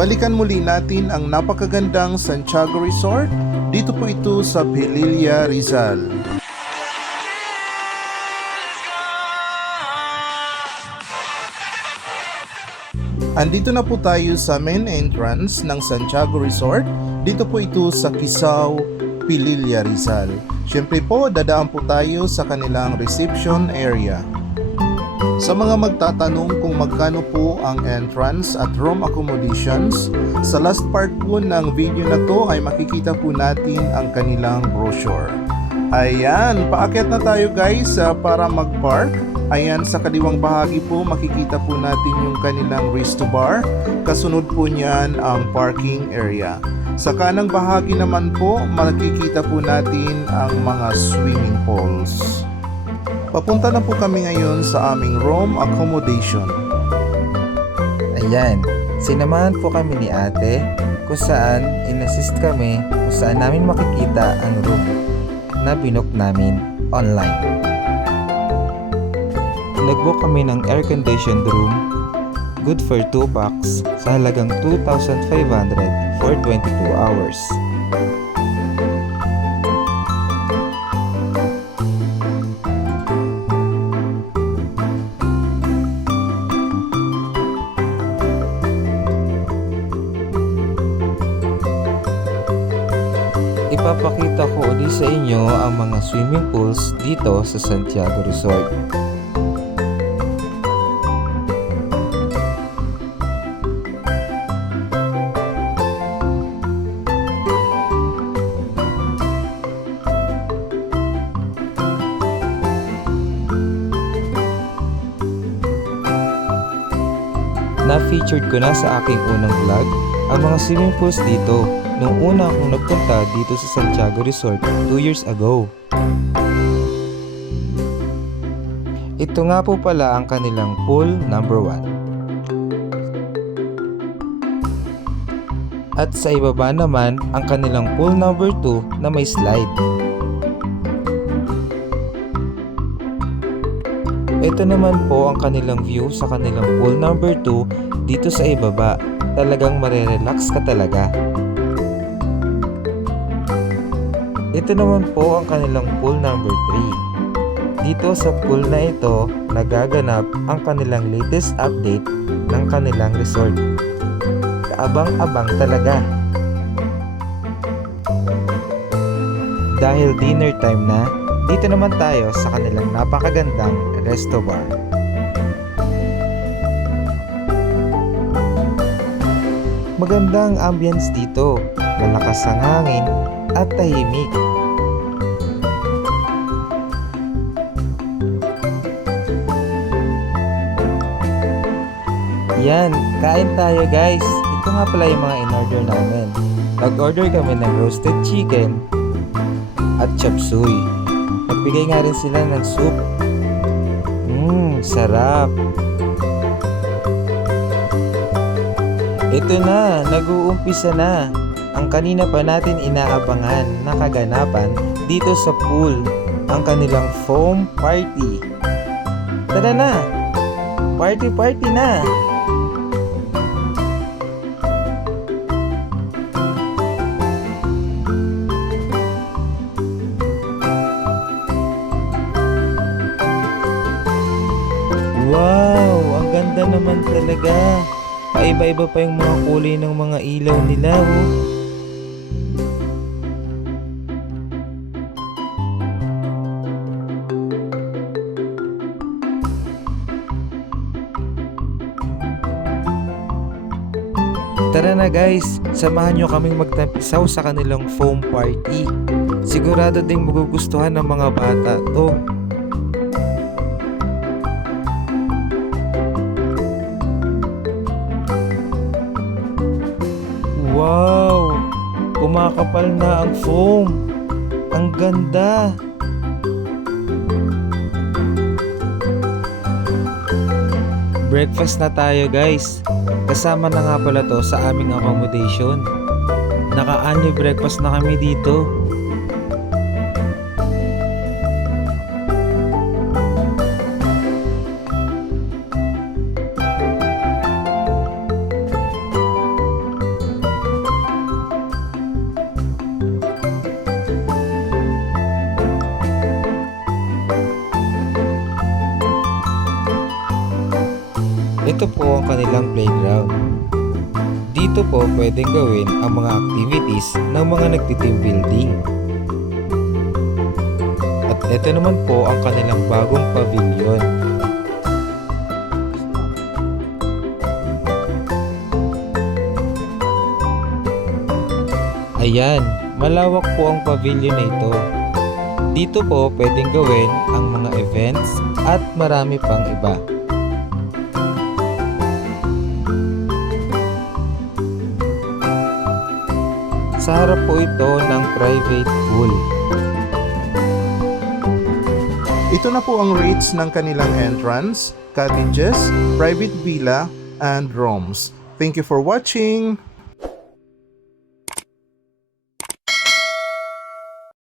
Balikan muli natin ang napakagandang Santiago Resort. Dito po ito sa Pililla, Rizal. Andito na po tayo sa main entrance ng Santiago Resort. Dito po ito sa Kisao, Pililla, Rizal. Siyempre po, dadaan po tayo sa kanilang reception area. Sa mga magtatanong kung magkano po ang entrance at room accommodations, sa last part po ng video na to ay makikita po natin ang kanilang brochure. Ayan, paakyat na tayo guys para mag-park. Ayan, sa kaliwang bahagi po makikita po natin yung kanilang resto bar. Kasunod po niyan ang parking area. Sa kanang bahagi naman po makikita po natin ang mga swimming pools. Papunta na po kami ngayon sa aming room accommodation. Ayan, sinamahan po kami ni ate kung saan inassist kami kung saan namin makikita ang room na binook namin online. Nag-book kami ng air-conditioned room, good for 2 packs sa halagang 2,500 for 22 hours. Ipapakita ko ulit sa inyo ang mga swimming pools dito sa Santiago Resort. Na-featured ko na sa aking unang vlog ang mga swimming pools dito nung una akong nagpunta dito sa Santiago Resort 2 years ago. Ito nga po pala ang kanilang pool number 1. At sa ibaba naman ang kanilang pool number 2 na may slide. Ito naman po ang kanilang view sa kanilang pool number 2 dito sa ibaba. Talagang marerelax ka talaga. Ito naman po ang kanilang pool number 3. Dito sa pool na ito, nagaganap ang kanilang latest update ng kanilang resort. Kaabang-abang talaga. Dahil dinner time na, dito naman tayo sa kanilang napakagandang resto bar. Maganda ang ambience dito, malakas ang hangin at tahimik. Yan, kain tayo guys. Ito nga pala yung mga in-order namin. Nag-order kami ng roasted chicken at chop suey. Nagbigay nga rin sila ng soup. Sarap. Ito na, nag-uumpisa na ang kanina pa natin inaabangan na kaganapan dito sa pool, ang kanilang foam party. Tara na! Party na! Wow! Ang ganda naman talaga. Paiba-iba pa yung mga kulay ng mga ilaw nila, oh. Tara na guys, samahan nyo kaming magtampisaw sa kanilang foam party. Sigurado ding magugustuhan ng mga bata to. Wow! Kumakapal na ang foam. Ang ganda! Breakfast na tayo guys. Kasama na nga pala to sa aming accommodation. Naka-annual breakfast na kami dito. ito po ang kanilang playground. Dito po pwedeng gawin ang mga activities ng mga nagti-team building. At ito naman po ang kanilang bagong pavilion. Ayan, malawak po ang pavilion na ito. Dito po pwedeng gawin ang mga events at marami pang iba. Sa harap po ito ng private pool. Ito na po ang rates ng kanilang entrance, cottages, private villa, and rooms. Thank you for watching!